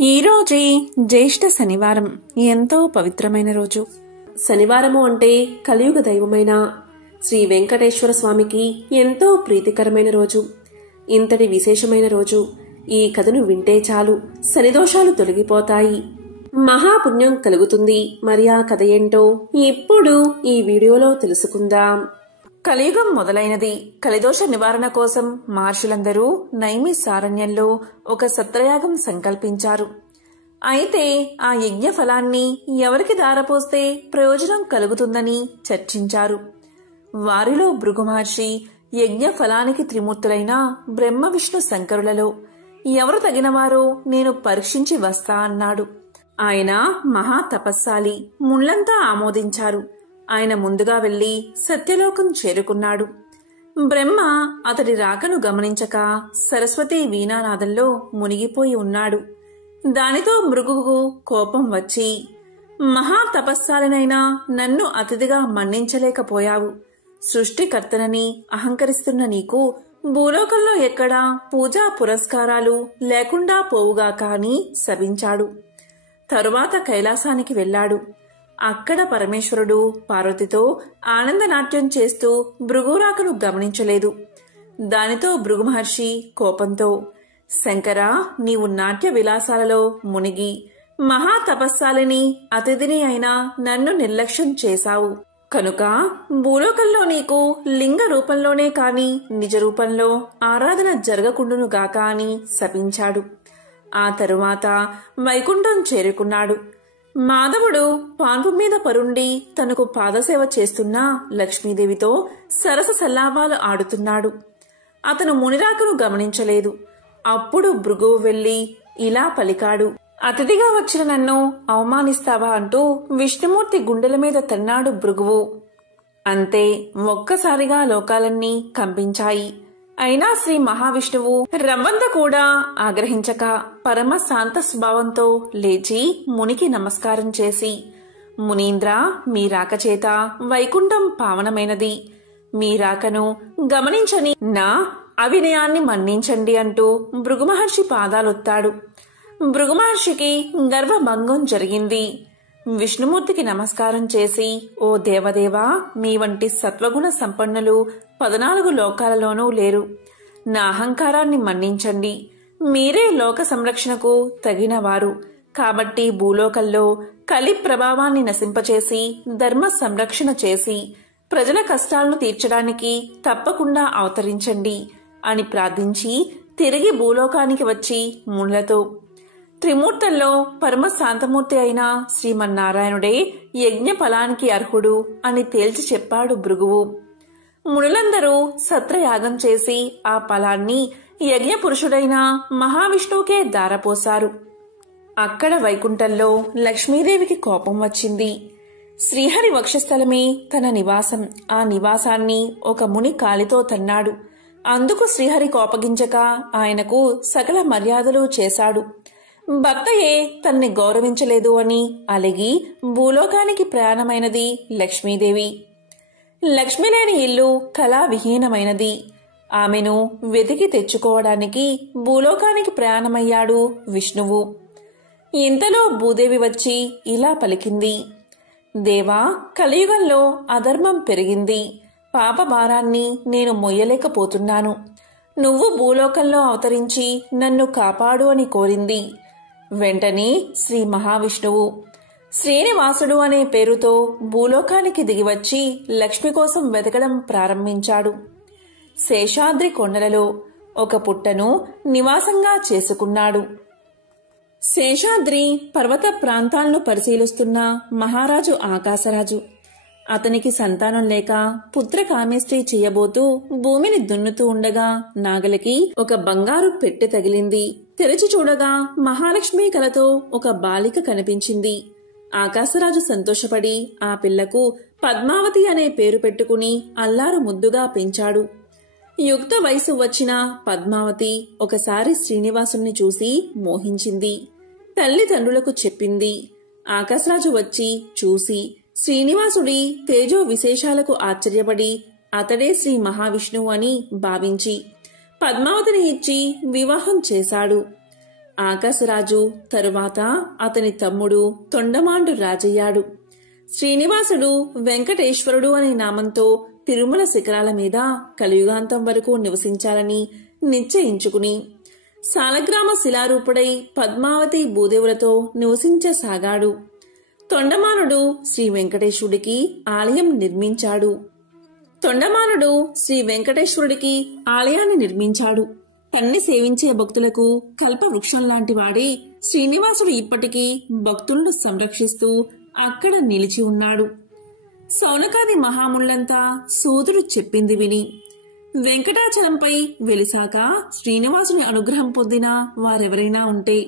ఈ రోజే జ్యేష్ఠ శనివారం, ఎంతో పవిత్రమైన రోజు. శనివారము అంటే కలియుగ దైవమైన శ్రీ వెంకటేశ్వర స్వామికి ఎంతో ప్రీతికరమైన రోజు. ఇంతటి విశేషమైన రోజు. ఈ కథను వింటే చాలు శనిదోషాలు తొలగిపోతాయి, మహాపుణ్యం కలుగుతుంది. మరి ఆ కథ ఏంటో ఇప్పుడు ఈ వీడియోలో తెలుసుకుందాం. కలియుగం మొదలైనది. కలిదోష నివారణ కోసం మహర్షులందరూ నైమిసారణ్యంలో ఒక సత్రయాగం సంకల్పించారు. అయితే ఆ యజ్ఞ ఫలాన్ని ఎవరికి దారపోస్తే ప్రయోజనం కలుగుతుందని చర్చించారు. వారిలో భృగు మహర్షి యజ్ఞ ఫలానికి త్రిమూర్తులైన బ్రహ్మ విష్ణు శంకరులలో ఎవరు తగినవారో నేను పరీక్షించి వస్తా అన్నాడు. ఆయన మహా తపస్సాలి. ముళ్లంతా ఆమోదించారు. ఆయన ముందుగా వెళ్లి సత్యలోకం చేరుకున్నాడు. బ్రహ్మ అతడి రాకను గమనించక సరస్వతి వీణానాదంలో మునిగిపోయి ఉన్నాడు. దానితో భృగుకు కోపం వచ్చి, మహా తపస్సాలినైనా నన్ను అతిథిగా మన్నించలేకపోయావు. సృష్టికర్తనని అహంకరిస్తున్న నీకు భూలోకంలో ఎక్కడా పూజా పురస్కారాలు లేకుండా పోవుగాక అని శపించాడు. తరువాత కైలాసానికి వెళ్లాడు. అక్కడ పరమేశ్వరుడు పార్వతితో ఆనందనాట్యం చేస్తూ భృగురాకను గమనించలేదు. దానితో భృగు మహర్షి కోపంతో, శంకరా, నీవు నాట్య విలాసాలలో మునిగి మహా తపస్సాలిని అతిథిని అయినా నన్ను నిర్లక్ష్యం చేశావు. కనుక భూలోకంలో నీకు లింగ రూపంలోనే కాని నిజ రూపంలో ఆరాధన జరగకుండునుగాక అని శపించాడు. ఆ తరువాత వైకుంఠం చేరుకున్నాడు. మాధవుడు పాన్పు మీద పరుండి తనకు పాదసేవ చేస్తున్న లక్ష్మీదేవితో సరస సల్లాపాలు ఆడుతున్నాడు. అతను మునిరాకను గమనించలేదు. అప్పుడు భృగువు వెళ్లి ఇలా పలికాడు, అతిథిగా వచ్చిన నన్ను అవమానిస్తావా అంటూ విష్ణుమూర్తి గుండెల మీద తన్నాడు భృగువు. అంతే, ఒక్కసారిగా లోకాలన్నీ కంపించాయి. అయినా శ్రీ మహావిష్ణువు రవ్వంత కూడా ఆగ్రహించక పరమ శాంత స్వభావంతో లేచి మునికి నమస్కారం చేసి, మునీంద్ర, మీ రాకచేత వైకుంఠం పావనమైనది. మీ రాకను గమనించని నా అవినయాన్ని మన్నించండి అంటూ భృగుమహర్షి పాదాలొత్తాడు. భృగుమహర్షికి గర్వభంగం జరిగింది. విష్ణుమూర్తికి నమస్కారం చేసి, ఓ దేవదేవా, మీ వంటి సత్వగుణ సంపన్నులు 14 లోకాలలోనూ లేరు. నా అహంకారాన్ని మన్నించండి. మీరే లోక సంరక్షణకు తగినవారు. కాబట్టి భూలోకంలో కలి ప్రభావాన్ని నశింపచేసి ధర్మ సంరక్షణ చేసి ప్రజల కష్టాలను తీర్చడానికి తప్పకుండా అవతరించండి అని ప్రార్థించి తిరిగి భూలోకానికి వచ్చి ముళ్లతో, త్రిమూర్తుల్లో పరమ శాంతమూర్తి అయిన శ్రీమన్నారాయణుడే యజ్ఞ ఫలానికి అర్హుడు అని తేల్చి చెప్పాడు భృగువు. మునులందరూ సత్రయాగం చేసి ఆ ఫలాన్ని యజ్ఞ పురుషుడైన మహావిష్ణువుకే దారపోశారు. అక్కడ వైకుంఠంలో లక్ష్మీదేవికి కోపం వచ్చింది. శ్రీహరి వక్షస్థలమే తన నివాసం. ఆ నివాసాన్ని ఒక ముని కాలితో తన్నాడు. అందుకు శ్రీహరి కోపగించక ఆయనకు సకల మర్యాదలు చేశాడు. భర్తయే తన్ని గౌరవించలేదు అని అలిగి భూలోకానికి ప్రయాణమైనది లక్ష్మీదేవి. లక్ష్మి లేని ఇల్లు కళావిహీనమైనది. ఆమెను వెతికి తెచ్చుకోవడానికి భూలోకానికి ప్రయాణమయ్యాడు విష్ణువు. ఇంతలో భూదేవి వచ్చి ఇలా పలికింది, దేవా, కలియుగంలో అధర్మం పెరిగింది. పాప భారాన్ని నేను మొయ్యలేకపోతున్నాను. నువ్వు భూలోకంలో అవతరించి నన్ను కాపాడు అని కోరింది. వెంటనే శ్రీ మహావిష్ణువు శ్రీనివాసుడు అనే పేరుతో భూలోకానికి దిగివచ్చి లక్ష్మి కోసం వెతకడం ప్రారంభించాడు. శేషాద్రి కొండలలో ఒక పుట్టను నివాసంగా చేసుకున్నాడు. శేషాద్రి పర్వత ప్రాంతాలను పరిశీలిస్తున్న మహారాజు ఆకాశరాజు. అతనికి సంతానం లేక పుత్రకామేష్టి చేయబోతూ భూమిని దున్నుతూ ఉండగా నాగలికి ఒక బంగారు పెట్టె తగిలింది. తెరిచి చూడగా మహాలక్ష్మి కలతో ఒక బాలిక కనిపించింది. ఆకాశరాజు సంతోషపడి ఆ పిల్లకు పద్మావతి అనే పేరు పెట్టుకుని అల్లారు ముద్దుగా పెంచాడు. యుక్త వయసు వచ్చిన పద్మావతి ఒకసారి శ్రీనివాసుని చూసి మోహించింది. తల్లిదండ్రులకు చెప్పింది. ఆకాశరాజు వచ్చి చూసి శ్రీనివాసుడి తేజో విశేషాలకు ఆశ్చర్యపడి అతడే శ్రీ మహావిష్ణువు అని భావించి పద్మావతిని ఇచ్చి వివాహం చేశాడు. ఆకాశరాజు తరువాత అతని తమ్ముడు తొండమాండు రాజయ్యాడు. శ్రీనివాసుడు వెంకటేశ్వరుడు అనే నామంతో తిరుమల శిఖరాల మీద కలియుగాంతం వరకు నివసించాలని నిశ్చయించుకుని సాలగ్రామ శిలారూపుడై పద్మావతి భూదేవులతో నివసించసాగాడు. తొండమానుడు శ్రీ వెంకటేశ్వరుడికి ఆలయం నిర్మించాడు. ఆలయాన్ని నిర్మించాడు. తన్ని సేవించే భక్తులకు కల్పవృక్షం లాంటి వాడే శ్రీనివాసుడు ఇప్పటికీ భక్తులను సంరక్షిస్తూ అక్కడ నిలిచి ఉన్నాడు. సౌనకాది మహాముళ్లంతా సూతుడు చెప్పింది విని వెంకటాచలంపై వెలిసాక శ్రీనివాసుని అనుగ్రహం పొందిన వారెవరైనా ఉంటే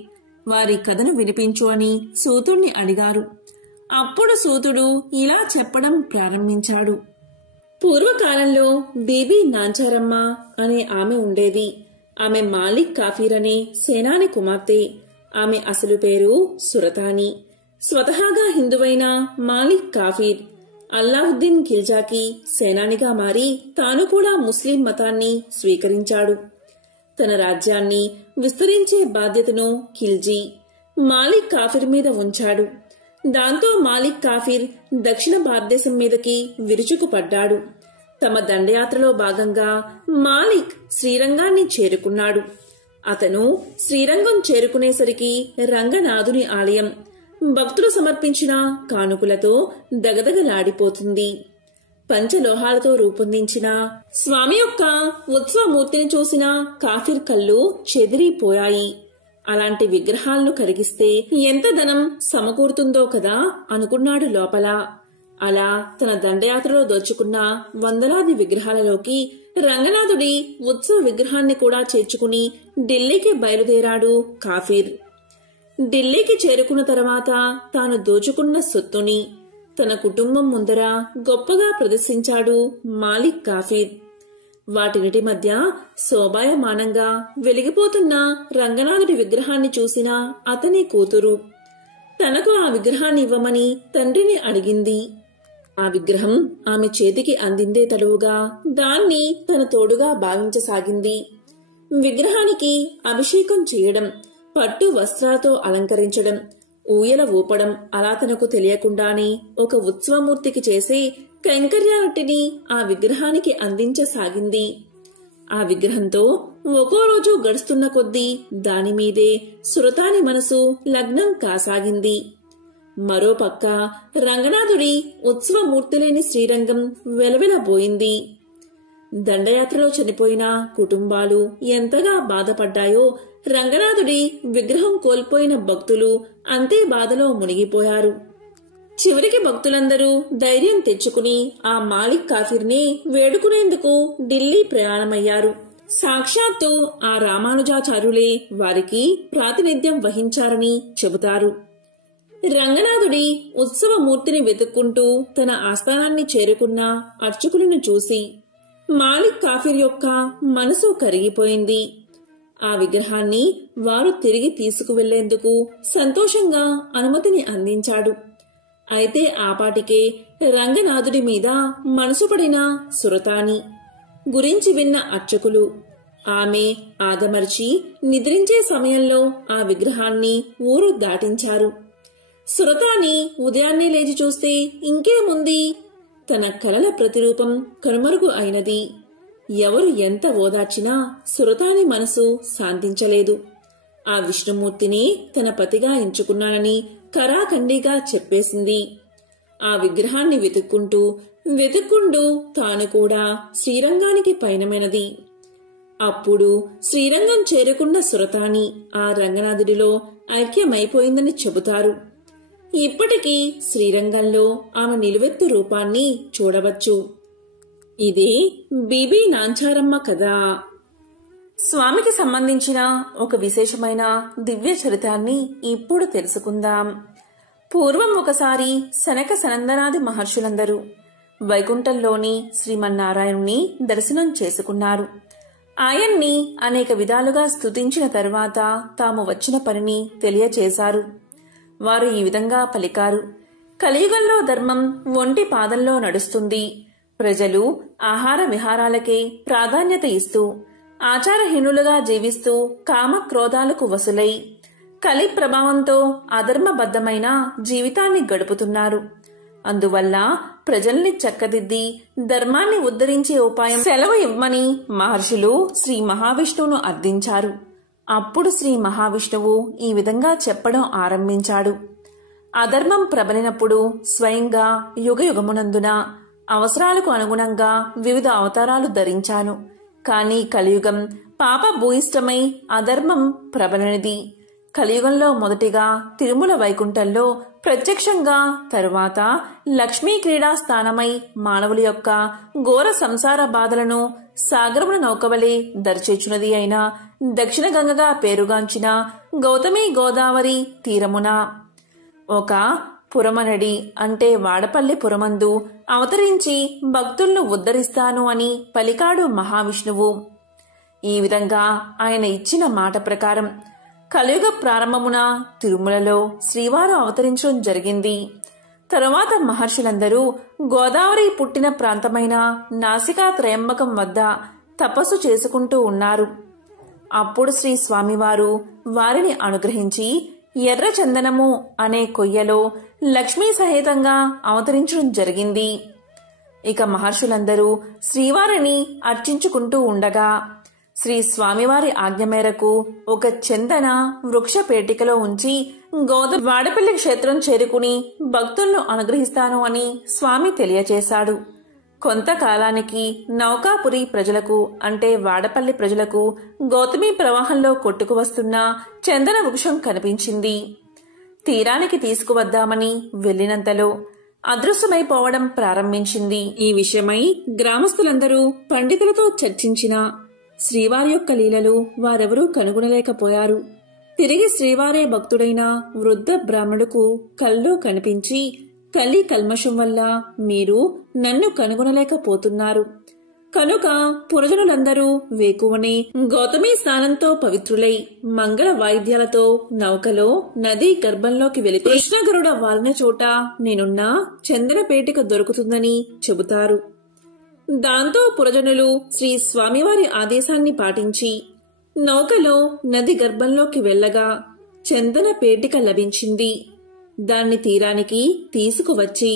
వారి కథను వినిపించు అని సూతుడిని అడిగారు. అప్పుడు సూతుడు ఇలా చెప్పడం ప్రారంభించాడు. పూర్వకాలంలో బీబీ నాంచారమ్మ అనే ఆమె ఉండేది. ఆమె మాలిక్ కాఫీర్ అనే సేనాని కుమార్తె. ఆమె అసలు పేరు సురతాని. స్వతహాగా హిందువైన మాలిక్ కాఫీర్ అల్లావుద్దీన్ ఖిల్జాకి సేనానిగా మారి తాను కూడా ముస్లిం మతాన్ని స్వీకరించాడు. తన రాజ్యాన్ని విస్తరించే బాధ్యతను ఖిల్జీ మాలిక్ కాఫీర్ మీద ఉంచాడు. దాంతో మాలిక్ కాఫీర్ దక్షిణ భారతదేశం మీదకి విరుచుకుపడ్డాడు. తమ దండయాత్రలో భాగంగా మాలిక్ శ్రీరంగాన్ని చేరుకున్నాడు. అతను శ్రీరంగం చేరుకునేసరికి రంగనాథుని ఆలయం భక్తులు సమర్పించిన కానుకలతో దగదగలాడిపోతుంది. పంచలోహాలతో రూపొందించిన స్వామి యొక్క ఉత్సవమూర్తిని చూసిన కాఫీర్ కళ్ళు చెదిరిపోయాయి. అలాంటి విగ్రహాలను కరిగిస్తే ఎంత ధనం సమకూరుతుందో కదా అనుకున్నాడు లోపల. అలా తన దండయాత్రలో దోచుకున్న వందలాది విగ్రహాలలోకి రంగనాథుడి ఉత్సవ విగ్రహాన్ని కూడా చేర్చుకుని ఢిల్లీకి బయలుదేరాడు కాఫీర్. ఢిల్లీకి చేరుకున్న తర్వాత తాను దోచుకున్న సొత్తుని తన కుటుంబం ముందర గొప్పగా ప్రదర్శించాడు మాలిక్ కాఫీర్. వాటినిటి మధ్య శోభాయమానంగా వెలిగిపోతున్న రంగనాథుడి విగ్రహాన్ని చూసిన అతని కూతురు తనకు ఆ విగ్రహాన్ని ఇవ్వమని తండ్రిని అడిగింది. ఆ విగ్రహం ఆమె చేతికి అందిందే తలువుగా దాన్ని తన తోడుగా భావించసాగింది. విగ్రహానికి అభిషేకం చేయడం, పట్టు వస్త్రాలతో అలంకరించడం, ఊయల ఊపడం అలా తనకు తెలియకుండానే ఒక ఉత్సవమూర్తికి చేసే కైంకర్యాలటిని ఆ విగ్రహానికి అందించసాగింది. ఆ విగ్రహంతో ఒక్కో రోజు గడుస్తున్న కొద్దీ దానిమీదే సురతాని మనసు లగ్నం కాసాగింది. మరోపక్క రంగనాథుడి ఉత్సవమూర్తిలేని శ్రీరంగం వెలవెలబోయింది. దండయాత్రలో చనిపోయిన కుటుంబాలు ఎంతగా బాధపడ్డాయో రంగనాథుడి విగ్రహం కోల్పోయిన భక్తులు అంతే బాధలో మునిగిపోయారు. చివరికి భక్తులందరూ ధైర్యం తెచ్చుకుని ఆ మాలిక్ కాఫీర్ని వేడుకునేందుకు ఢిల్లీ ప్రయాణమయ్యారు. సాక్షాత్తు ఆ రామానుజాచార్యులే వారికి ప్రాతినిధ్యం వహించారని చెబుతారు. రంగనాథుడి ఉత్సవమూర్తిని వెతుక్కుంటూ తన ఆస్థానాన్ని చేరుకున్న అర్చకులను చూసి మాలిక్ కాఫీర్ యొక్క మనసు కరిగిపోయింది. ఆ విగ్రహాన్ని వారు తిరిగి తీసుకువెళ్లేందుకు సంతోషంగా అనుమతిని అందించాడు. అయితే ఆపాటికే రంగనాథుడి మీద మనసు పడిన సురతాని గురించి విన్న అర్చకులు ఆమె ఆదమర్చి నిద్రించే సమయంలో ఆ విగ్రహాన్ని ఊరు దాటించారు. సురతాని ఉదయాన్నే లేచి చూస్తే ఇంకేముంది, తన కలల ప్రతిరూపం కనుమరుగు అయినది. ఎవరు ఎంత ఓదార్చినా సురతాని మనసు శాంతించలేదు. ఆ విష్ణుమూర్తిని తన పతిగా ఎంచుకున్నానని కరాఖండిగా చెప్పేసింది. ఆ విగ్రహాన్ని వెతుక్కుంటూ తాను కూడా శ్రీరంగానికి పయనమైనది. అప్పుడు శ్రీరంగం చేరుకున్న సురతాని ఆ రంగనాథుడిలో ఐక్యమైపోయిందని చెబుతారు. ఇప్పటికీ శ్రీరంగంలో ఆమె నిలువెత్తు రూపాన్ని చూడవచ్చు. ఇదే బీబీ నాంచారమ్మ కథ. స్వామికి సంబంధించిన ఒక విశేషమైన దివ్య చరిత్రాన్ని ఇప్పుడు తెలుసుకుందాం. పూర్వం ఒకసారి సనక సనందనాది మహర్షులందరూ వైకుంఠంలోని శ్రీమన్నారాయణుని దర్శనం చేసుకున్నారు. ఆయన్ని అనేక విధాలుగా స్తుతించిన తరువాత తాము వచ్చిన పనిని తెలియచేశారు. వారు ఈ విధంగా పలికారు: కలియుగంలో ధర్మం ఒంటి పాదంలో నడుస్తుంది. ప్రజలు ఆహార విహారాలకే ప్రాధాన్యత ఇస్తూ ఆచారహీనులుగా జీవిస్తూ కామక్రోధాలకు వసులై కలి ప్రభావంతో అధర్మబద్ధమైన జీవితాన్ని గడుపుతున్నారు. అందువల్ల ప్రజల్ని చక్కదిద్ది ధర్మాన్ని ఉద్ధరించే ఉపాయం సెలవు ఇవ్వమని మహర్షులు శ్రీ మహావిష్ణువును అర్థించారు. అప్పుడు శ్రీ మహావిష్ణువు ఈ విధంగా చెప్పడం ఆరంభించాడు. అధర్మం ప్రబలినప్పుడు స్వయంగా యుగయుగమునందున అవసరాలకు అనుగుణంగా వివిధ అవతారాలు ధరించాను. కానీ కలియుగం పాప భూయిష్టమై అధర్మం ప్రబలనిది. కలియుగంలో మొదటిగా తిరుమల వైకుంఠంలో ప్రత్యక్షంగా, తరువాత లక్ష్మీ క్రీడా స్థానమై మానవుల యొక్క ఘోర సంసార బాధలను సాగరమున నౌకవలే దర్చేచున్నది అయిన దక్షిణ గంగగా పేరుగాంచిన గౌతమి గోదావరి తీరమున ఒక పురమనడి అంటే వాడపల్లి పురమందు అవతరించి భక్తులను ఉద్ధరిస్తాను అని పలికాడు మహావిష్ణువు. ఈ విధంగా ఆయన ఇచ్చిన మాట ప్రకారం కలియుగ ప్రారంభమున తిరుమలలో శ్రీవారు అవతరించడం జరిగింది. తరువాత మహర్షులందరూ గోదావరి పుట్టిన ప్రాంతమైన నాసికా త్రయంబకం వద్ద తపస్సు చేసుకుంటూ ఉన్నారు. అప్పుడు శ్రీ స్వామివారు వారిని అనుగ్రహించి ఎర్ర చందనము అనే కొయ్యలో లక్ష్మీ సహితంగా అవతరించడం జరిగింది. ఇక మహర్షులందరూ శ్రీవారిని అర్చించుకుంటూ ఉండగా శ్రీ స్వామివారి ఆజ్ఞ మేరకు ఒక చందన వృక్ష పేటికలో ఉంచి వాడపల్లి క్షేత్రం చేరుకుని భక్తులను అనుగ్రహిస్తాను అని స్వామి తెలియచేశాడు. కొంతకాలానికి నౌకాపురి ప్రజలకు అంటే వాడపల్లి ప్రజలకు గౌతమి ప్రవాహంలో కొట్టుకువస్తున్న చందన వృక్షం కనిపించింది. తీరానికి తీసుకువద్దామని వెళ్లినంతలో అదృశ్యమైపోవడం ప్రారంభించింది. ఈ విషయమై గ్రామస్తులందరూ పండితులతో చర్చించిన శ్రీవారి యొక్క లీలలు వారెవరూ కనుగొనలేకపోయారు. తిరిగి శ్రీవారే భక్తుడైన వృద్ధ బ్రాహ్మణుడుకు కల్లో కనిపించి, కలి కల్మషం వల్ల మీరు నన్ను కనుగొనలేకపోతున్నారు కనుక పురజనులందరూ వేకువనే గౌతమి స్నానంతో పవిత్రులై మంగళ వాయిద్యాలతో నౌకలో నదీ గర్భంలోకి వెళితే కృష్ణగరుడ వాలిన చోట నేనున్న చందనపేటిక దొరుకుతుందని చెబుతారు. దాంతో పురజనులు శ్రీ స్వామివారి ఆదేశాన్ని పాటించి నౌకలో నది గర్భంలోకి వెళ్లగా చందన పేటిక లభించింది. దాన్ని తీరానికి తీసుకువచ్చి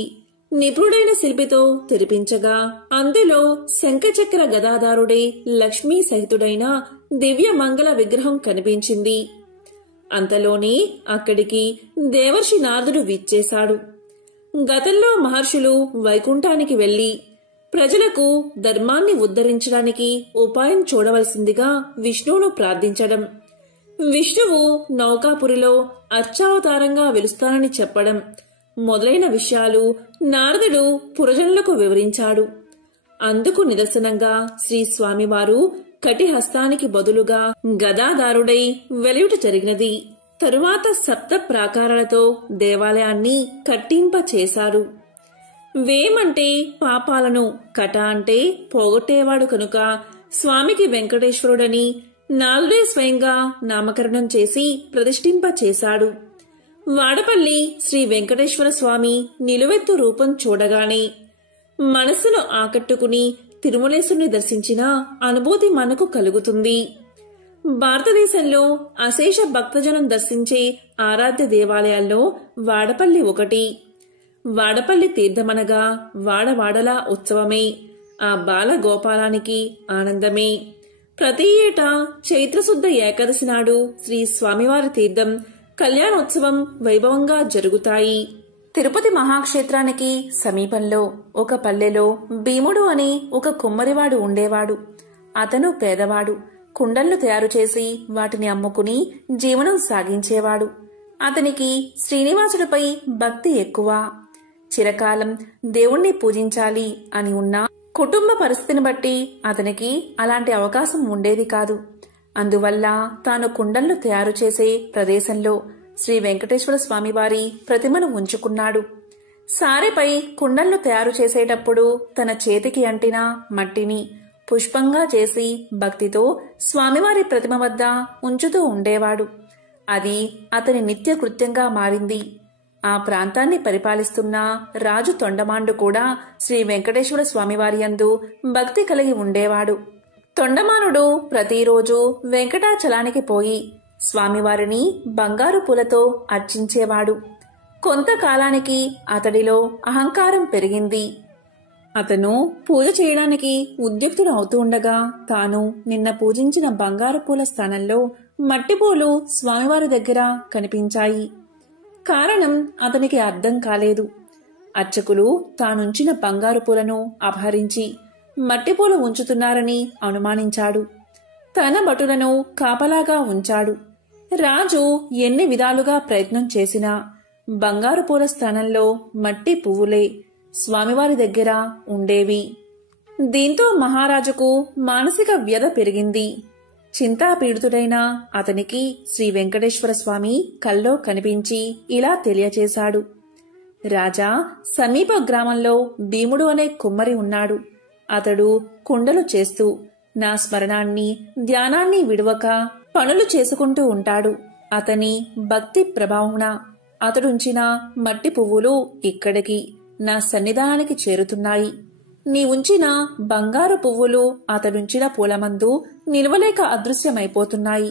నిపుణుడైన శిల్పితో తెరిపించగా అందులో శంఖచక్ర గదాధారుడే లక్ష్మీ సహితుడైన దివ్య మంగళ విగ్రహం కనిపించింది. అంతలోనే అక్కడికి దేవర్షి నారదుడు విచ్చేశాడు. గతంలో మహర్షులు వైకుంఠానికి వెళ్లి ప్రజలకు ధర్మాన్ని ఉద్ధరించడానికి ఉపాయం చూడవలసిందిగా విష్ణువును ప్రార్థించడం, విష్ణువు నౌకాపురిలో అర్చావతారంగా వెలుస్తానని చెప్పడం మొదలైన విషయాలు నారదుడు పురజనులకు వివరించాడు. అందుకు నిదర్శనంగా శ్రీ స్వామివారు కటిహస్తానికి బదులుగా గదాధారుడై వెలుట జరిగినది. తరువాత సప్త ప్రాకారాలతో దేవాలయాన్ని కట్టింప చేశారు. వేమంటే పాపాలను, కట అంటే పోగొట్టేవాడు కనుక స్వామికి వెంకటేశ్వరుడని నాలుడే స్వయంగా నామకరణం చేసి ప్రతిష్ఠింప చేశాడు. వాడపల్లి శ్రీ వెంకటేశ్వర స్వామి నిలువెత్తు రూపం చూడగానే మనస్సును ఆకట్టుకుని తిరుమలేశుని దర్శించిన అనుభూతి మనకు కలుగుతుంది. భారతదేశంలో అశేష భక్తజనం దర్శించే ఆరాధ్య దేవాలయాల్లో వాడపల్లి ఒకటి. వాడపల్లి తీర్థమనగా వాడవాడలా ఉత్సవమే, ఆ బాలగోపాలానికి ఆనందమే. ప్రతి ఏటా చైత్రశుద్ధ ఏకాదశి నాడు శ్రీ స్వామివారి తీర్థం కళ్యాణోత్సవం వైభవంగా జరుగుతాయి. తిరుపతి మహాక్షేత్రానికి సమీపంలో ఒక పల్లెలో భీముడు అని ఒక కుమ్మరివాడు ఉండేవాడు. అతను పేదవాడు. కుండళ్లు తయారు చేసి వాటిని అమ్ముకుని జీవనం సాగించేవాడు. అతనికి శ్రీనివాసుడిపై భక్తి ఎక్కువ. చిరకాలం దేవుణ్ణి పూజించాలి అని ఉన్నా కుటుంబ పరిస్థితిని బట్టి అతనికి అలాంటి అవకాశం ఉండేది కాదు. అందువల్ల తాను కుండళ్లు తయారు చేసే ప్రదేశంలో శ్రీ వెంకటేశ్వర స్వామివారి ప్రతిమను ఉంచుకున్నాడు. సారెపై కుండళ్లు తయారు చేసేటప్పుడు తన చేతికి అంటిన మట్టిని పుష్పంగా చేసి భక్తితో స్వామివారి ప్రతిమ వద్ద ఉంచుతూ ఉండేవాడు. అది అతని నిత్య కృత్యంగా మారింది. ఆ ప్రాంతాన్ని పరిపాలిస్తున్న రాజు తొండమాండు కూడా శ్రీ వెంకటేశ్వర స్వామివారి యందు భక్తి కలిగి ఉండేవాడు. తొండమానుడు ప్రతిరోజు వెంకటాచలానికి పోయి స్వామివారిని బంగారు పూలతో అర్చించేవాడు. కొంతకాలానికి అతడిలో అహంకారం పెరిగింది. అతను పూజ చేయడానికి ఉద్యుక్తుడు అవుతూ ఉండగా తాను నిన్న పూజించిన బంగారు పూల స్థానంలో మట్టిపూలు స్వామివారి దగ్గర కనిపించాయి. కారణం అతనికి అర్థం కాలేదు. అర్చకులు తానుంచిన బంగారు పూలను అపహరించి మట్టిపూలు ఉంచుతున్నారని అనుమానించాడు. తన భటులను కాపలాగా ఉంచాడు. రాజు ఎన్ని విధాలుగా ప్రయత్నం చేసినా బంగారు పూల స్థానంలో మట్టి పువ్వులే స్వామివారి దగ్గర ఉండేవి. దీంతో మహారాజుకు మానసిక వ్యధ పెరిగింది. చింతాపీడితుడైన అతనికి శ్రీ వెంకటేశ్వర స్వామి కల్లో కనిపించి ఇలా తెలియచేశాడు. రాజా, సమీప గ్రామంలో భీముడు అనే కుమ్మరి ఉన్నాడు. అతడు కుండలు చేస్తూ నా స్మరణాన్ని ధ్యానాన్ని విడువక పనులు చేసుకుంటూ ఉంటాడు. అతని భక్తి ప్రభావమున అతడుంచిన మట్టి పువ్వులు ఇక్కడికి నా సన్నిధానానికి చేరుతున్నాయి. నీ ఉంచిన బంగారు పువ్వులు అతడుంచిన పూలమందు నిలవలేక అదృశ్యమైపోతున్నాయి.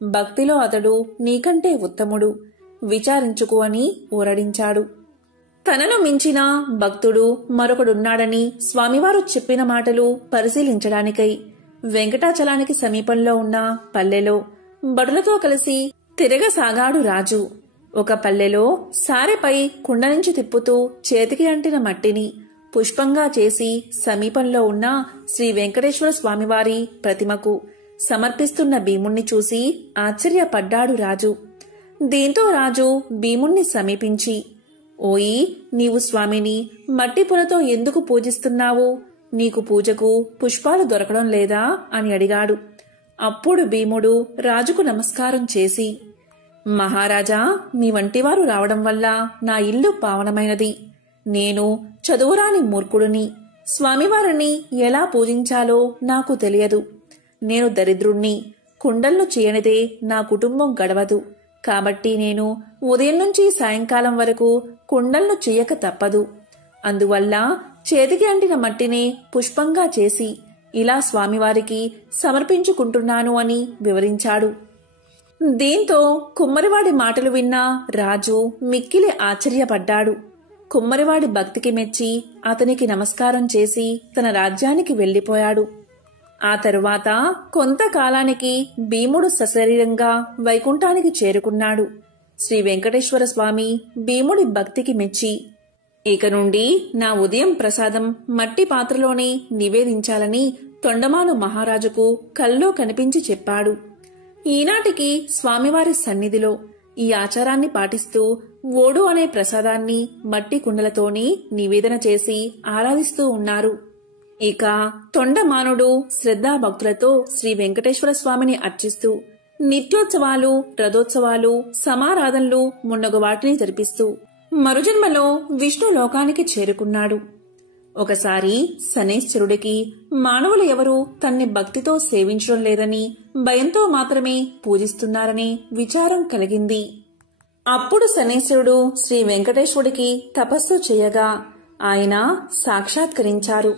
భక్తిలో అతడు నీకంటే ఉత్తముడు, విచారించుకు అని ఊరడించాడు. తనను మించిన భక్తుడు మరొకడున్నాడని స్వామివారు చెప్పిన మాటలు పరిశీలించడానికై వెంకటాచలానికి సమీపంలో ఉన్న పల్లెలో భటులతో కలిసి తిరగసాగాడు రాజు. ఒక పల్లెలో సారెపై కుండ నుంచి తిప్పుతూ చేతికి అంటిన మట్టిని పుష్పంగా చేసి సమీపంలో ఉన్న శ్రీ వెంకటేశ్వర స్వామివారి ప్రతిమకు సమర్పిస్తున్న భీముణ్ణి చూసి ఆశ్చర్యపడ్డాడు రాజు. దీంతో రాజు భీముణ్ణి సమీపించి, ఓయి, నీవు స్వామిని మట్టి పూలతో ఎందుకు పూజిస్తున్నావు? నీకు పూజకు పుష్పాలు దొరకడం లేదా అని అడిగాడు. అప్పుడు భీముడు రాజుకు నమస్కారం చేసి, మహారాజా, మీ వంటివారు రావడం వల్ల నా ఇల్లు పావనమైనది. నేను చదువురాని మూర్ఖుడిని. స్వామివారిని ఎలా పూజించాలో నాకు తెలియదు. నేను దరిద్రుణ్ణి. కుండలను చేయనిదే నా కుటుంబం గడవదు. కాబట్టి నేను ఉదయం నుంచి సాయంకాలం వరకు కుండలను చెయ్యక తప్పదు. అందువల్ల చేతికి అంటిన మట్టిని పుష్పంగా చేసి ఇలా స్వామివారికి సమర్పించుకుంటున్నాను అని వివరించాడు. దీంతో కుమ్మరివాడి మాటలు విన్న రాజు మిక్కిలి ఆశ్చర్యపడ్డాడు. కుమ్మరివాడి భక్తికి మెచ్చి అతనికి నమస్కారం చేసి తన రాజ్యానికి వెళ్లిపోయాడు. ఆ తరువాత కొంతకాలానికి భీముడు సశరీరంగా వైకుంఠానికి చేరుకున్నాడు. శ్రీ వెంకటేశ్వర స్వామి భీముడి భక్తికి మెచ్చి, ఇక నుండి నా ఉదయం ప్రసాదం మట్టి పాత్రలోనే నివేదించాలని తొండమాను మహారాజుకు కల్లో కనిపించి చెప్పాడు. ఈనాటికి స్వామివారి సన్నిధిలో ఈ ఆచారాన్ని పాటిస్తూ ఓడు అనే ప్రసాదాన్ని మట్టి కుండలతోని నివేదన చేసి ఆరాధిస్తూ ఉన్నారు. ఇక తొండమానుడు శ్రద్ధాభక్తులతో శ్రీ వెంకటేశ్వర స్వామిని అర్చిస్తూ నిత్యోత్సవాలు, రథోత్సవాలు, సమారాధనలు మున్నగు వాటిని జరిపిస్తూ మరుజన్మలో విష్ణు లోకానికి చేరుకున్నాడు. ఒకసారి శనేశ్వరుడికి మానవులు ఎవరూ తన్ని భక్తితో సేవించడం లేదని, భయంతో మాత్రమే పూజిస్తున్నారనే విచారం కలిగింది. అప్పుడు శనేశ్వరుడు శ్రీ వెంకటేశ్వరుడికి తపస్సు చేయగా ఆయన సాక్షాత్కరించారు.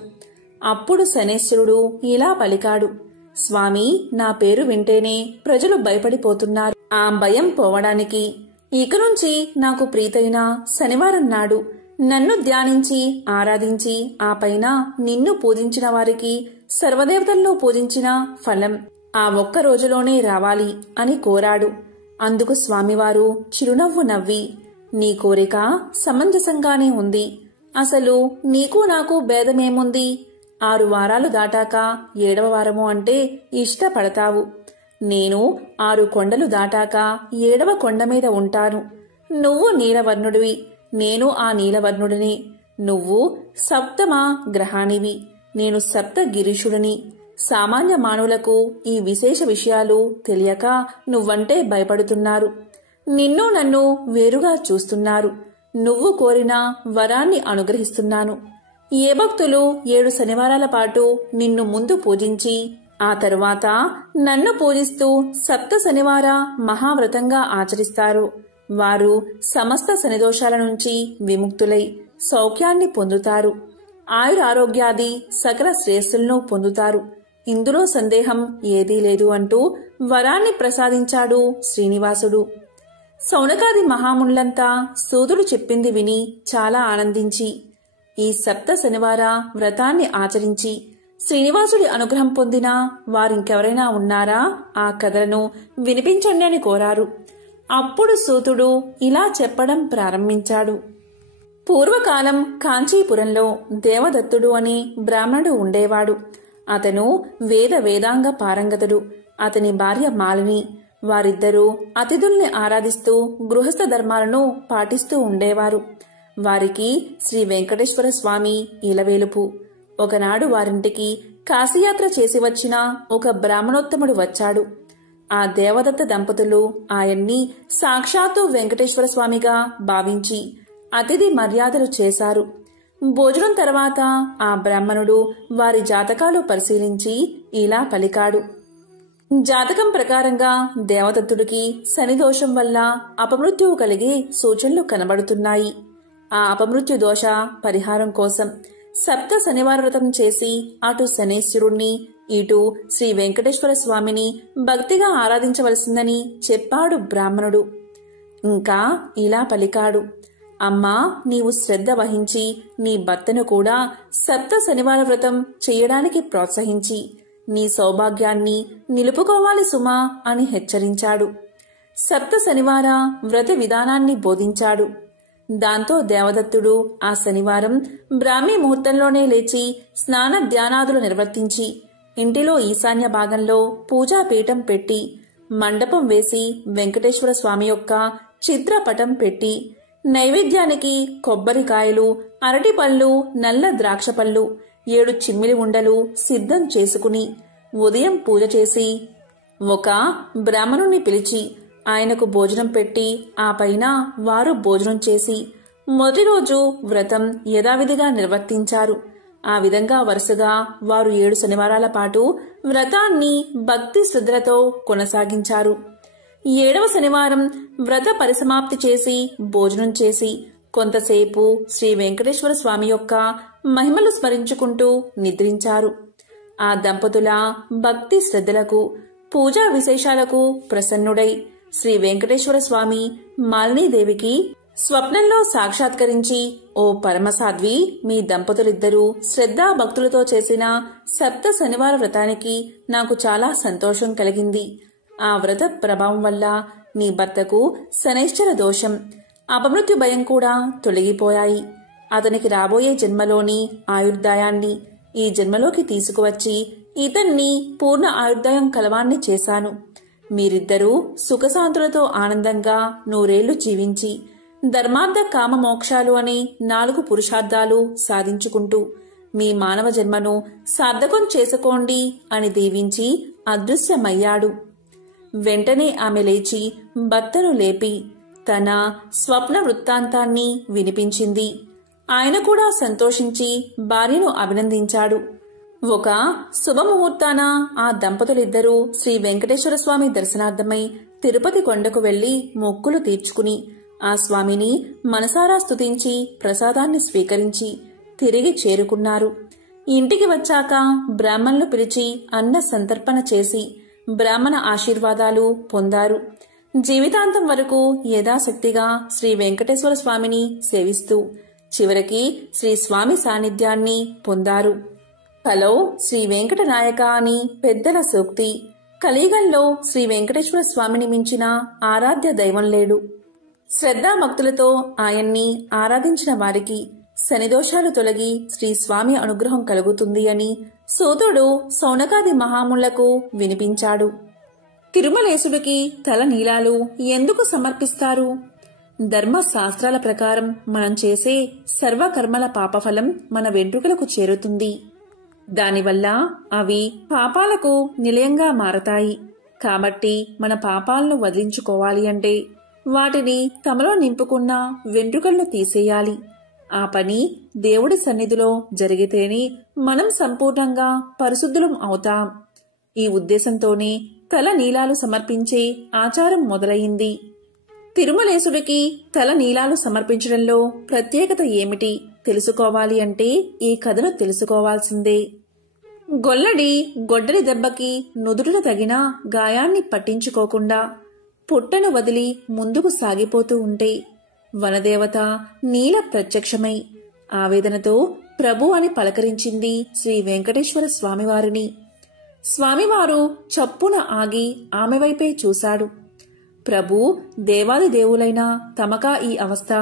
అప్పుడు శనేశ్వరుడు ఇలా పలికాడు, స్వామి, నా పేరు వింటేనే ప్రజలు భయపడిపోతున్నారు. ఆ భయం పోవడానికి ఇక నుంచి నాకు ప్రీతైన శనివారం నాడు నన్ను ధ్యానించి ఆరాధించి ఆ పైన నిన్ను పూజించిన వారికి సర్వదేవతల్లో పూజించిన ఫలం ఆ ఒక్క రోజులోనే రావాలి అని కోరాడు. అందుకు స్వామివారు చిరునవ్వు నవ్వి, నీ కోరిక సమంజసంగానే ఉంది. అసలు నీకు నాకు భేదమేముంది? 6 వారాలు దాటాక 7వ వారము అంటే ఇష్టపడతావు. నేను 6 కొండలు దాటాక 7వ కొండ మీద ఉంటాను. నువ్వు నీలవర్ణుడివి, నేను ఆ నీలవర్ణుడిని. నువ్వు సప్తమ గ్రహానివి, నేను సప్త గిరీషుడిని. సామాన్య మానవులకు ఈ విశేష విషయాలు తెలియక నువ్వంటే భయపడుతున్నారు. నిన్ను నన్ను వేరుగా చూస్తున్నారు. నువ్వు కోరిన వరాన్ని అనుగ్రహిస్తున్నాను. ఏ భక్తులు 7 శనివారాల పాటు నిన్ను ముందు పూజించి ఆ తరువాత నన్ను పూజిస్తూ సప్త శనివార మహావ్రతంగా ఆచరిస్తారు, వారు సమస్త శనిదోషాల నుంచి విముక్తులై సౌఖ్యాన్ని పొందుతారు. ఆయురారోగ్యాది సకల శ్రేయస్సులను పొందుతారు. ఇందులో సందేహం ఏదీ లేదు అంటూ వరాన్ని ప్రసాదించాడు శ్రీనివాసుడు. సౌనకాది మహామునులంతా సూతుడు చెప్పింది విని చాలా ఆనందించి ఈ సప్త శనివార వ్రతాన్ని ఆచరించి శ్రీనివాసుడి అనుగ్రహం పొందిన వారింకెవరైనా ఉన్నారా, ఆ కథలను వినిపించండి అని కోరారు. అప్పుడు సూతుడు ఇలా చెప్పడం ప్రారంభించాడు. పూర్వకాలం కాంచీపురంలో దేవదత్తుడు అని బ్రాహ్మణుడు ఉండేవాడు. అతను వేదాంగ పారంగతుడు. అతని భార్య మాలిని. వారిద్దరూ అతిథుల్ని ఆరాధిస్తూ గృహస్థ ధర్మాలను పాటిస్తూ ఉండేవారు. వారికి శ్రీ వెంకటేశ్వర స్వామి ఇలవేలుపు. ఒకనాడు వారింటికి కాశీయాత్ర చేసి వచ్చిన ఒక బ్రాహ్మణోత్తముడు వచ్చాడు. ఆ దేవదత్త దంపతులు ఆయన్ని సాక్షాత్తు వెంకటేశ్వర స్వామిగా భావించి అతిథి మర్యాదలు చేశారు. భోజనం తర్వాత ఆ బ్రాహ్మణుడు వారి జాతకాలు పరిశీలించి ఇలా పలికాడు. జాతకం ప్రకారంగా దేవదత్తుడికి శనిదోషం వల్ల అపమృత్యువు కలిగే సూచనలు కనబడుతున్నాయి. ఆ అపమృత్యు దోష పరిహారం కోసం సప్త శనివార వ్రతం చేసి అటు శనేశ్వరుణ్ణి ఇటు శ్రీ వెంకటేశ్వర స్వామిని భక్తిగా ఆరాధించవలసిందని చెప్పాడు బ్రాహ్మణుడు. ఇంకా ఇలా పలికాడు. అమ్మా, నీవు శ్రద్ధ వహించి నీ భర్తను కూడా సప్త శనివార వ్రతం చెయ్యడానికి ప్రోత్సహించి నీ సౌభాగ్యాన్ని నిలుపుకోవాలి సుమా అని హెచ్చరించాడు. సప్త శనివార వ్రత విధానాన్ని బోధించాడు. దాంతో దేవదత్తుడు ఆ శనివారం బ్రాహ్మీ ముహూర్తంలోనే లేచి స్నాన ధ్యానాదులు నిర్వర్తించి ఇంటిలో ఈశాన్య భాగంలో పూజాపీఠం పెట్టి మండపం వేసి వెంకటేశ్వర స్వామి యొక్క చిత్రపటం పెట్టి నైవేద్యానికి కొబ్బరికాయలు, అరటిపళ్ళు, నల్ల ద్రాక్ష పళ్ళు, 7 చిమ్మిలి ఉండలు సిద్ధం చేసుకుని ఉదయం పూజ చేసి ఒక బ్రాహ్మణుణ్ణి పిలిచి ఆయనకు భోజనం పెట్టి ఆ పైన వారు భోజనం చేసి మొదటి రోజు వ్రతం యథావిధిగా నిర్వర్తించారు. ఆ విధంగా వరుసగా వారు 7 శనివారాల పాటు వ్రతాన్ని భక్తి శ్రద్ధలతో కొనసాగించారు. 7వ శనివారం వ్రత పరిసమాప్తి చేసి భోజనం చేసి కొంతసేపు శ్రీ వెంకటేశ్వర స్వామి యొక్క మహిమలు స్మరించుకుంటూ నిద్రించారు. ఆ దంపతుల భక్తి శ్రద్ధలకు, పూజా విశేషాలకు ప్రసన్నుడై శ్రీ వెంకటేశ్వర స్వామి మాలినీదేవికి స్వప్నంలో సాక్షాత్కరించి, ఓ పరమసాధ్వి, మీ దంపతులిద్దరూ శ్రద్ధా భక్తులతో చేసిన సప్త శనివార వ్రతానికి నాకు చాలా సంతోషం కలిగింది. ఆ వ్రత ప్రభావం వల్ల నీ భర్తకు శనైశ్చర దోషం, అపమృత్యు భయం కూడా తొలగిపోయాయి. అతనికి రాబోయే జన్మలోని ఆయుర్దాయాన్ని ఈ జన్మలోకి తీసుకువచ్చి ఇతన్ని పూర్ణ ఆయుర్దాయం కలవాన్ని చేశాను. మీరిద్దరూ సుఖశాంతులతో ఆనందంగా 100 ఏళ్లు జీవించి ధర్మార్థ కామ మోక్షాలు అనే 4 పురుషార్థాలు సాధించుకుంటూ మీ మానవ జన్మను సార్థకం చేసుకోండి అని దీవించి అదృశ్యమయ్యాడు. వెంటనే ఆమె లేచి భర్తను లేపి తన స్వప్న వృత్తాంతాన్ని వినిపించింది. ఆయన కూడా సంతోషించి భార్యను అభినందించాడు. ఒక శుభముహూర్తాన ఆ దంపతులిద్దరూ శ్రీ వెంకటేశ్వర స్వామి దర్శనార్థమై తిరుపతి కొండకు వెళ్లి మొక్కులు తీర్చుకుని ఆ స్వామిని మనసారా స్తుతించి ప్రసాదాన్ని స్వీకరించి తిరిగి చేరుకున్నారు. ఇంటికి వచ్చాక బ్రాహ్మణులు పిలిచి అన్న సంతర్పణ చేసి బ్రాహ్మణ ఆశీర్వాదాలు పొందారు. జీవితాంతం వరకు యథాశక్తిగా శ్రీ వెంకటేశ్వర స్వామిని సేవిస్తూ చివరికి శ్రీ స్వామి సాన్నిధ్యాన్ని పొందారు. కలో శ్రీ వెంకటనాయక అని పెద్దల సూక్తి. కలియుగంలో శ్రీ వెంకటేశ్వర స్వామిని మించిన ఆరాధ్య దైవం లేడు. శ్రద్ధాభక్తులతో ఆయన్ని ఆరాధించిన వారికి శనిదోషాలు తొలగి శ్రీ స్వామి అనుగ్రహం కలుగుతుంది అని సూతుడు సౌనకాది మహాములకు వినిపించాడు. తిరుమలేశుడికి తల నీలాలు ఎందుకు సమర్పిస్తారు? ధర్మశాస్త్రాల ప్రకారం మనం చేసే సర్వకర్మల పాపఫలం మన వెంట్రుకలకు చేరుతుంది. దానివల్ల అవి పాపాలకు నిలయంగా మారతాయి. కాబట్టి మన పాపాలను వదిలించుకోవాలి అంటే వాటిని తమలో నింపుకున్న వెంట్రుకలను తీసేయాలి. ఆ పని దేవుడి సన్నిధిలో జరిగితేనే మనం సంపూర్ణంగా పరిశుద్ధులం అవుతాం. ఈ ఉద్దేశంతోనే తల నీలాలు సమర్పించే ఆచారం మొదలయింది. తిరుమలేశుడికి తల నీలాలు సమర్పించడంలో ప్రత్యేకత ఏమిటి తెలుసుకోవాలి అంటే ఈ కథను తెలుసుకోవాల్సిందే. గొల్లడి గొడ్డలి దెబ్బకి నుదురున తగిన గాయాన్ని పట్టించుకోకుండా పుట్టను వదిలి ముందుకు సాగిపోతూ ఉంటే వనదేవత నీల ప్రత్యక్షమై ఆవేదనతో ప్రభు అని పలకరించింది శ్రీ వెంకటేశ్వర స్వామివారిని. స్వామివారు చప్పున ఆగి ఆమె వైపే చూశాడు. ప్రభు, దేవాది దేవులైన తమకా ఈ అవస్థ,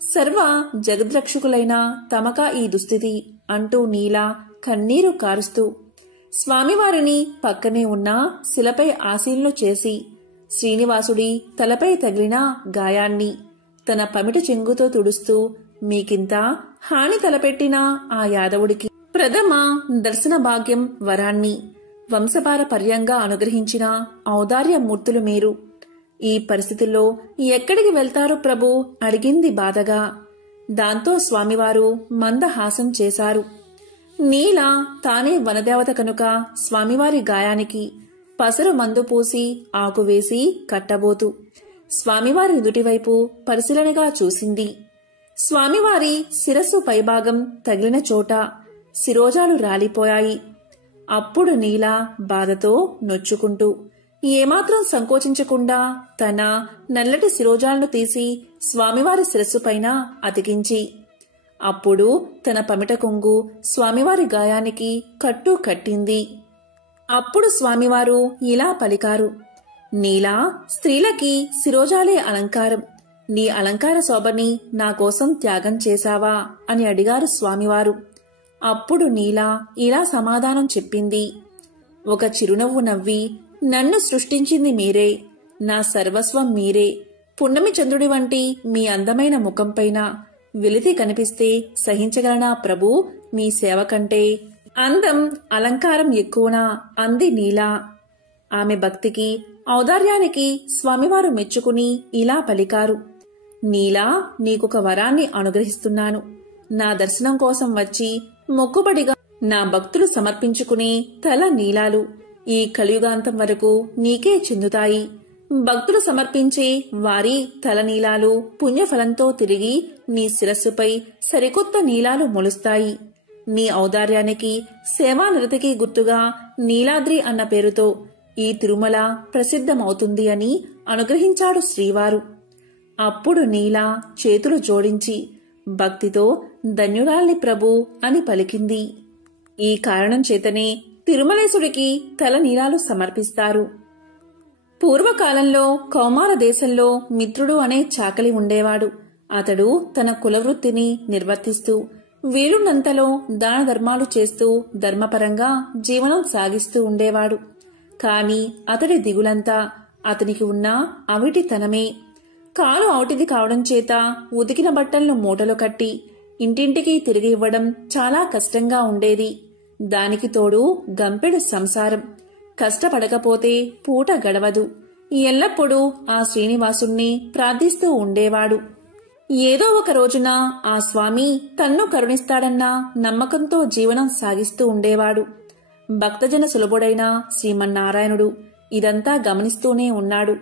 సర్వ జగద్రక్షకులైన తమకా ఈ దుస్థితి అంటూ నీల కన్నీరు కారుస్తూ స్వామివారిని పక్కనే ఉన్న శిలపై ఆసీనులు చేసి శ్రీనివాసుడి తలపై తగిలిన గాయాన్ని తన పమిట చెంగుతో తుడుస్తూ, మీకింత హాని తలపెట్టిన ఆ యాదవుడికి ప్రథమ దర్శన భాగ్యం వరాన్ని వంశపారపర్యంగా అనుగ్రహించిన ఔదార్యమూర్తులు మీరు. ఈ పరిస్థితుల్లో ఎక్కడికి వెళ్తారు ప్రభు అడిగింది బాధగా. దాంతో స్వామివారు మందహాసం చేశారు. నీల తానే వనదేవత కనుక స్వామివారి గాయానికి పసరు మందు పూసి ఆకువేసి కట్టబోతూ స్వామివారి నుదుటివైపు పరిశీలనగా చూసింది. స్వామివారి శిరస్సు పైభాగం తగిలిన చోట శిరోజాలు రాలిపోయాయి. అప్పుడు నీల బాధతో నొచ్చుకుంటూ ఏమాత్రం సంకోచించకుండా తన నల్లటి శిరోజాలను తీసి స్వామివారి శిరస్సుపైన అతికించి అప్పుడు తన పమిట కొంగు స్వామివారి గాయానికి కట్టు కట్టింది. అప్పుడు స్వామివారు ఇలా పలికారు, నీలా, స్త్రీలకి శిరోజాలే అలంకారం. నీ అలంకార శోభని నా కోసం త్యాగం చేశావా అని అడిగారు స్వామివారు. అప్పుడు నీల ఇలా సమాధానం చెప్పింది. ఒక చిరునవ్వు నవ్వి, నన్ను సృష్టించింది మీరే, నా సర్వస్వం మీరే. పున్నమి చంద్రుడి వంటి మీ అందమైన ముఖంపైన వెలితి కనిపిస్తే సహించగలనా ప్రభు? మీ సేవ కంటే అందం, అలంకారం ఎక్కువనా అంది నీల. ఆమె భక్తికి, ఔదార్యానికి స్వామివారు మెచ్చుకుని ఇలా పలికారు, నీలా, నీకొక వరాన్ని అనుగ్రహిస్తున్నాను. నా దర్శనం కోసం వచ్చి మొక్కుబడిగా నా భక్తులు సమర్పించుకునే తల నీలాలు ఈ కలియుగాంతం వరకు నీకే చెందుతాయి. భక్తులు సమర్పించే వారి తల నీలాలు పుణ్యఫలంతో తిరిగి నీ శిరస్సుపై సరికొత్త నీలాలు మొలుస్తాయి. నీ ఔదార్యానికి, సేవానిరతికి గుర్తుగా నీలాద్రి అన్న పేరుతో ఈ తిరుమల ప్రసిద్ధమవుతుంది అని అనుగ్రహించాడు శ్రీవారు. అప్పుడు నీల చేతులు జోడించి భక్తితో ధన్యురాల్ని ప్రభు అని పలికింది. ఈ కారణం చేతనే తిరుమలేశుడికి తల నీలాలు సమర్పిస్తారు. పూర్వకాలంలో కౌమార దేశంలో మిత్రుడు అనే చాకలి ఉండేవాడు. అతడు తన కులవృత్తిని నిర్వర్తిస్తూ వీలున్నంతలో దాన ధర్మాలు చేస్తూ ధర్మపరంగా జీవనం సాగిస్తూ ఉండేవాడు. కాని అతడి దిగులంతా అతనికి ఉన్న అవిటితనమే. కాలు ఔటిది కావడం చేత ఉతికిన బట్టలను మూటలు కట్టి ఇంటింటికి తిరిగి ఇవ్వడం చాలా కష్టంగా ఉండేది. దానికి తోడు గంపెడు సంసారం. కష్టపడకపోతే పూట గడవదు. ఎల్లప్పుడూ ఆ శ్రీనివాసుణ్ణి ప్రార్థిస్తూ ఉండేవాడు. ఏదో ఒక రోజున ఆ స్వామి తన్ను కరుణిస్తాడన్న నమ్మకంతో జీవనం సాగిస్తూ ఉండేవాడు. భక్తజన సులభుడైన శ్రీమన్నారాయణుడు ఇదంతా గమనిస్తూనే ఉన్నాడు.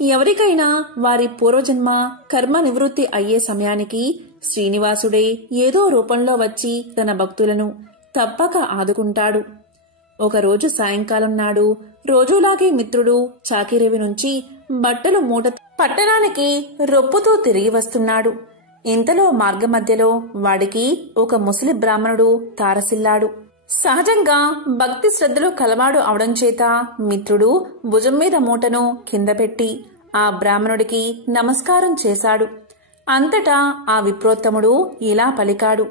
ఎవరికైనా వారి పూర్వజన్మ కర్మ నివృత్తి అయ్యే సమయానికి శ్రీనివాసుడే ఏదో రూపంలో వచ్చి తన భక్తులను తప్పక ఆదుకుంటాడు. ఒకరోజు సాయంకాలం నాడు రోజులాగే మిత్రుడు చాకిరేవి నుంచి బట్టలు మూట పట్టణానికి రొప్పుతూ తిరిగి వస్తున్నాడు. ఇంతలో మార్గమధ్యలో వాడికి ఒక ముసలి బ్రాహ్మణుడు తారసిల్లాడు. సహజంగా భక్తి శ్రద్ధలు కలవాడు అవడం చేత మిత్రుడు భుజం మీద మూటను కింద పెట్టి ఆ బ్రాహ్మణుడికి నమస్కారం చేశాడు. అంతటా ఆ విప్రోత్తముడు ఇలా పలికాడు,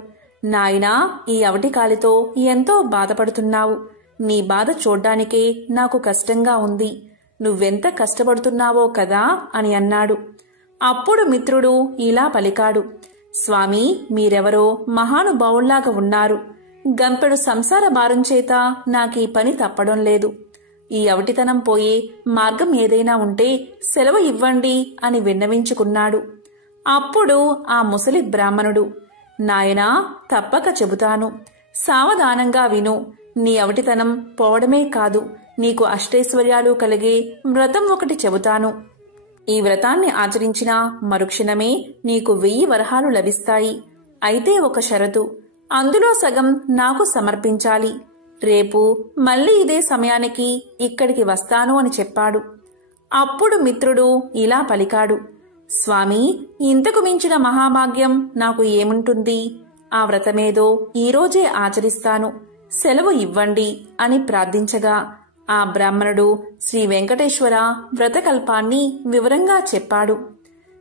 నాయనా, ఈ అవటి కాలితో ఎంతో బాధపడుతున్నావు. నీ బాధ చూడ్డానికే నాకు కష్టంగా ఉంది. నువ్వెంత కష్టపడుతున్నావో కదా అని అన్నాడు. అప్పుడు మిత్రుడు ఇలా పలికాడు, స్వామి, మీరెవరో మహానుభావుల్లాగా ఉన్నారు. గంపెడు సంసార భారం చేత నాకీ పని తప్పడం లేదు. ఈ అవటితనం పోయే మార్గం ఏదైనా ఉంటే సెలవు ఇవ్వండి అని విన్నవించుకున్నాడు. అప్పుడు ఆ ముసలి బ్రాహ్మణుడు, నాయనా, తప్పక చెబుతాను. సావధానంగా విను. నీ అవటితనం పోవడమే కాదు, నీకు అష్టైశ్వర్యాలు కలిగే వ్రతం ఒకటి చెబుతాను. ఈ వ్రతాన్ని ఆచరించిన మరుక్షణమే నీకు 1000 వరహాలు లభిస్తాయి. అయితే ఒక షరతు, అందులో సగం నాకు సమర్పించాలి. రేపు మళ్ళీ ఇదే సమయానికి ఇక్కడికి వస్తాను అని చెప్పాడు. అప్పుడు మిత్రుడు ఇలా పలికాడు, స్వామి, ఇంతకు మించిన మహాభాగ్యం నాకు ఏముంటుంది? ఆ వ్రతమేదో ఈరోజే ఆచరిస్తాను, సెలవు ఇవ్వండి అని ప్రార్థించగా ఆ బ్రాహ్మణుడు శ్రీ వెంకటేశ్వర వ్రతకల్పాన్ని వివరంగా చెప్పాడు.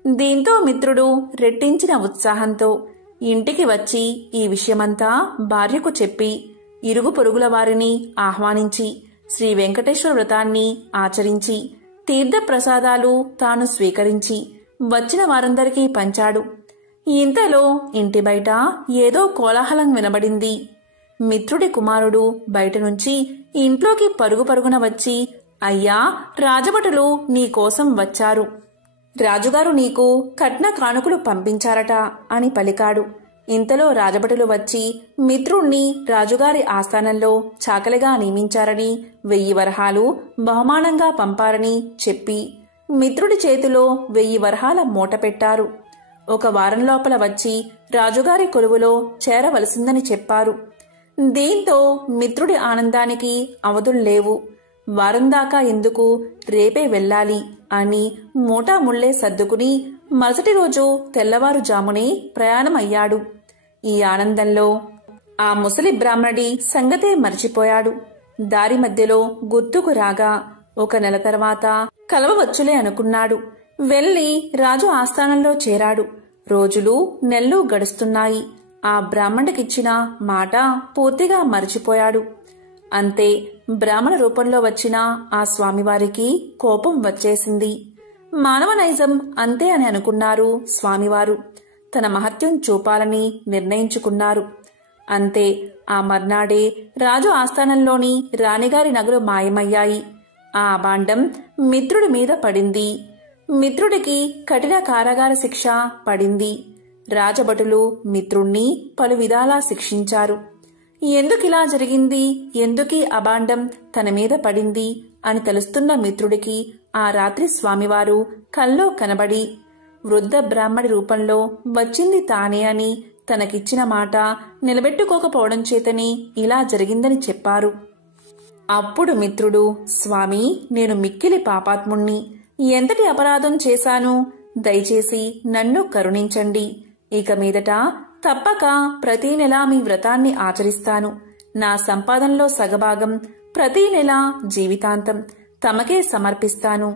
దీంతో మిత్రుడు రెట్టించిన ఉత్సాహంతో ఇంటికి వచ్చి ఈ విషయమంతా భార్యకు చెప్పి ఇరుగు పొరుగుల వారిని ఆహ్వానించి శ్రీ వెంకటేశ్వర వ్రతాన్ని ఆచరించి తీర్థప్రసాదాలు తాను స్వీకరించి వచ్చిన వారందరికీ పంచాడు. ఇంతలో ఇంటి బయట ఏదో కోలాహలం వినబడింది. మిత్రుడి కుమారుడు బయట నుంచి ఇంట్లోకి పరుగు పరుగున వచ్చి, అయ్యా, రాజభటులు నీకోసం వచ్చారు. రాజుగారు నీకు కట్న కానుకలు పంపించారట అని పలికాడు. ఇంతలో రాజభటులు వచ్చి మిత్రుణ్ణి రాజుగారి ఆస్థానంలో చాకలిగా నియమించారని 1000 వరహాలు బహుమానంగా పంపారని చెప్పి మిత్రుడి చేతిలో 1000 వరహాల మూట పెట్టారు. 1 వారం లోపల వచ్చి రాజుగారి కొలువులో చేరవలసిందని చెప్పారు. దీంతో మిత్రుడి ఆనందానికి అవధుల్లేవు. వారం దాకా ఎందుకు, రేపే వెళ్ళాలి అని మూటాముళ్లే సర్దుకుని మరుసటి రోజు తెల్లవారుజామునే ప్రయాణమయ్యాడు. ఈ ఆనందంలో ఆ ముసలి బ్రాహ్మణుడి సంగతే మర్చిపోయాడు. దారి మధ్యలో గుర్తుకు రాగా 1 నెల తర్వాత కలవవచ్చులే అనుకున్నాడు. వెళ్లి రాజు ఆస్థానంలో చేరాడు. రోజులు నెలలు గడుస్తున్నాయి. ఆ బ్రాహ్మణుడికిచ్చిన మాట పూర్తిగా మర్చిపోయాడు. అంతే, బ్రాహ్మణ రూపంలో వచ్చిన ఆ స్వామివారికి కోపం వచ్చేసింది. మానవ నైజం అంతే అని అనుకున్నారు స్వామివారు. తన మహత్యం చూపాలని నిర్ణయించుకున్నారు. అంతే, ఆ మర్నాడే రాజు ఆస్థానంలోని రాణిగారి నగలు మాయమయ్యాయి. ఆ అభాండం మిత్రుడి మీద పడింది. మిత్రుడికి కఠిన కారాగార శిక్ష పడింది. రాజభటులు మిత్రుణ్ణి పలు విధాలా శిక్షించారు. ఎందుకిలా జరిగింది, ఎందుకీ అభాండం తన మీద పడింది అని తెలుస్తున్న మిత్రుడికి ఆ రాత్రి స్వామివారు కల్లో కనబడి వృద్ధ బ్రాహ్మడి రూపంలో వచ్చింది తానే అని, తనకిచ్చిన మాట నిలబెట్టుకోకపోవడం చేతని ఇలా జరిగిందని చెప్పారు. అప్పుడు మిత్రుడు, స్వామి, నేను మిక్కిలి పాపాత్ముణ్ణి, ఎంతటి అపరాధం చేశాను, దయచేసి నన్ను కరుణించండి. ఇక మీదట తప్పక ప్రతీ నెలా మీ వ్రతాన్ని ఆచరిస్తాను. నా సంపాదనలో సగభాగం ప్రతీ నెల జీవితాంతం తమకే సమర్పిస్తాను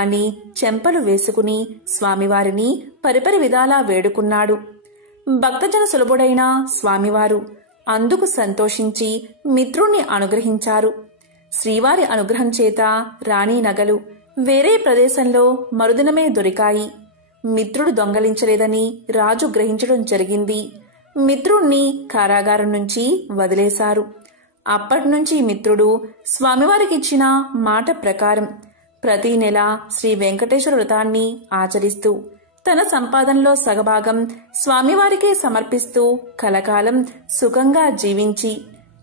అని చెంపలు వేసుకుని స్వామివారిని పరిపరి విధాలా వేడుకున్నాడు. భక్తజన సులభుడైన స్వామివారు అందుకు సంతోషించి మిత్రుణ్ణి అనుగ్రహించారు. శ్రీవారి అనుగ్రహం చేత రాణి నగలు వేరే ప్రదేశంలో మరుదినమే దొరికాయి. మిత్రుడు దొంగలించలేదని రాజు గ్రహించడం జరిగింది. మిత్రుణ్ణి కారాగారం నుంచి వదిలేశారు. అప్పటినుంచి మిత్రుడు స్వామివారికిచ్చిన మాట ప్రకారం ప్రతీ నెల శ్రీ వెంకటేశ్వర వ్రతాన్ని ఆచరిస్తూ తన సంపాదనలో సగభాగం స్వామివారికే సమర్పిస్తూ కలకాలం సుఖంగా జీవించి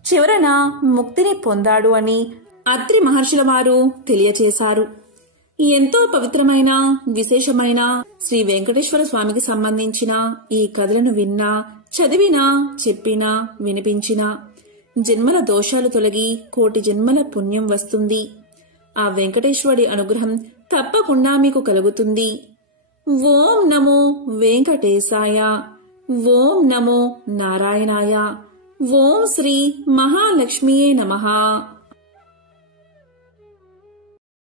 చివరన ముక్తిని పొందాడు అని అత్రి మహర్షుల వారు తెలియచేశారు. ఎంతో పవిత్రమైన విశేషమైన శ్రీ వెంకటేశ్వర స్వామికి సంబంధించిన ఈ కథలను విన్నా, చదివినా, చెప్పినా, వినిపించినా జన్మల దోషాలు తొలగి 1,000,000 జన్మల పుణ్యం వస్తుంది. ఆ వెంకటేశ్వరుడి అనుగ్రహం తప్పకుండా మీకు కలుగుతుంది. ఓం నమో వెంకటేశాయ. ఓం నమో నారాయణాయ. ఓం శ్రీ మహాలక్ష్మియే నమః.